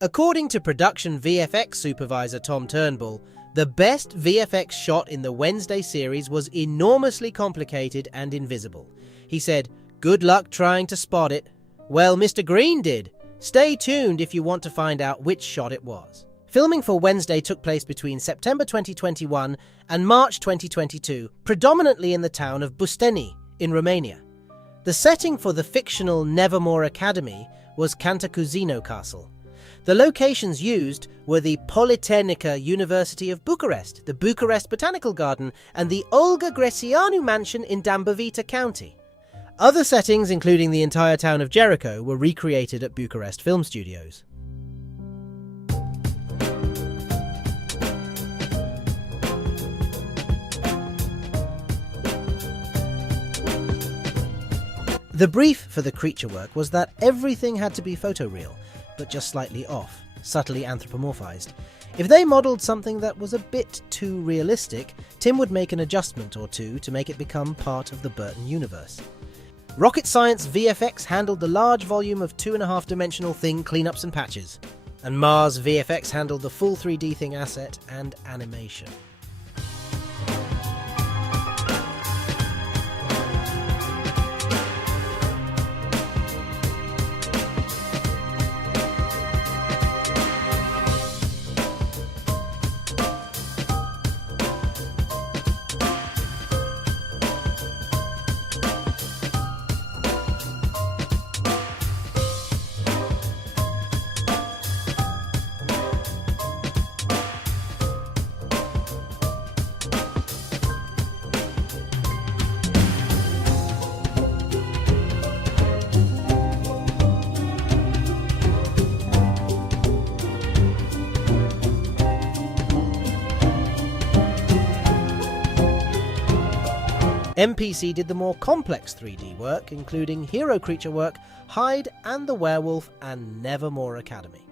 According to Production VFX supervisor Tom Turnball, the best VFX shot in the Wednesday series was enormously complicated and invisible. He said, "Good luck trying to spot it." Well, Mr. Green did. Stay tuned if you want to find out which shot it was. Filming for Wednesday took place between September 2021 and March 2022, predominantly in the town of Busteni in Romania. The setting for the fictional Nevermore Academy was Cantacuzino Castle. The locations used were the Politehnica University of Bucharest, the Bucharest Botanical Garden, and the Olga Greceanu Mansion in Dambovita County. Other settings, including the entire town of Jericho, were recreated at Bucharest Film Studios. The brief for the creature work was that everything had to be photoreal, but just slightly off, subtly anthropomorphized. If they modelled something that was a bit too realistic, Tim would make an adjustment or two to make it become part of the Burton universe. Rocket Science VFX handled the large volume of 2.5-dimensional thing cleanups and patches, and Mars VFX handled the full 3D thing asset and animation. MPC did the more complex 3D work, including hero creature work, Hyde and the Werewolf, and Nevermore Academy.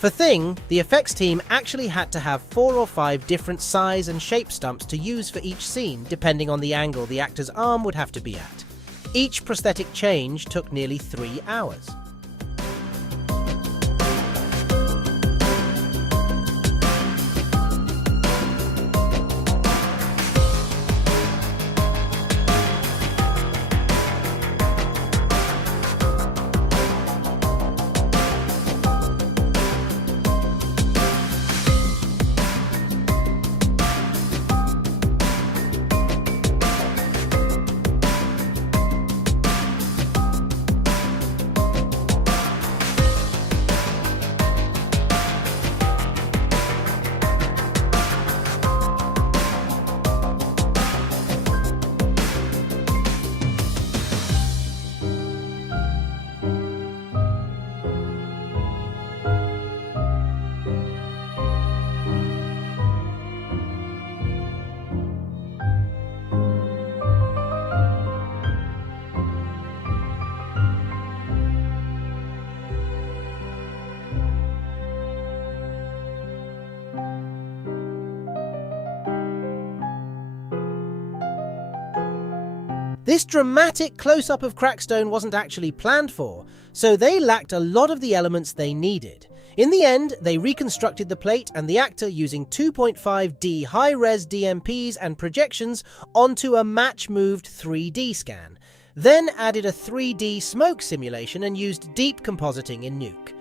For Thing, the effects team actually had to have 4 or 5 different size and shape stumps to use for each scene, depending on the angle the actor's arm would have to be at. Each prosthetic change took nearly 3 hours. This dramatic close-up of Crackstone wasn't actually planned for, so they lacked a lot of the elements they needed. In the end, they reconstructed the plate and the actor using 2.5D high-res DMPs and projections onto a match-moved 3D scan. then added a 3D smoke simulation and used deep compositing in Nuke.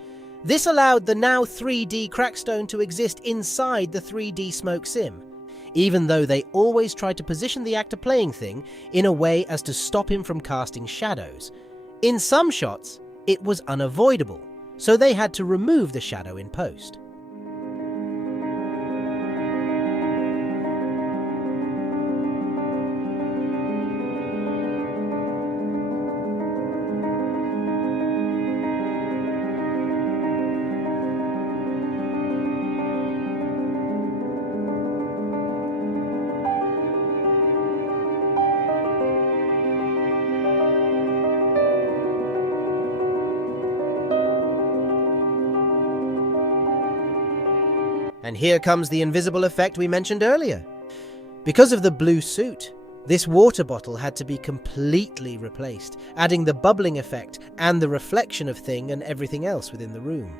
This allowed the now 3D Crackstone to exist inside the 3D smoke sim, even though they always tried to position the actor playing thing in a way as to stop him from casting shadows. In some shots, it was unavoidable, so they had to remove the shadow in post. And here comes the invisible effect we mentioned earlier. Because of the blue suit, this water bottle had to be completely replaced, adding the bubbling effect and the reflection of thing and everything else within the room.